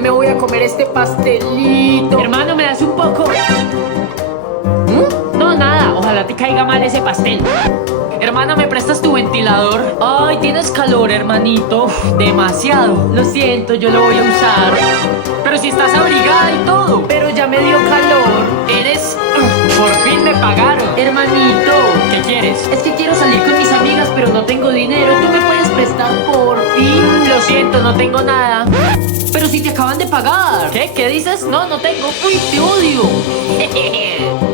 me voy a comer este pastelito. Hermano, ¿me das un poco? No, nada, ojalá te caiga mal ese pastel. Hermana, ¿me prestas tu ventilador? Ay, tienes calor, hermanito. Demasiado. Lo siento, yo lo voy a usar. Pero si estás abrigada y todo. Pero ya me dio calor. Eres... Por fin me pagaron. Hermanito, ¿Qué quieres? es que quiero salir con mis amigas, pero no tengo dinero. ¿Tú me puedes prestar por fin? Lo siento, no tengo nada. Pero si te acaban de pagar. ¿Qué? ¿Qué dices? No, no tengo. Uy, te odio.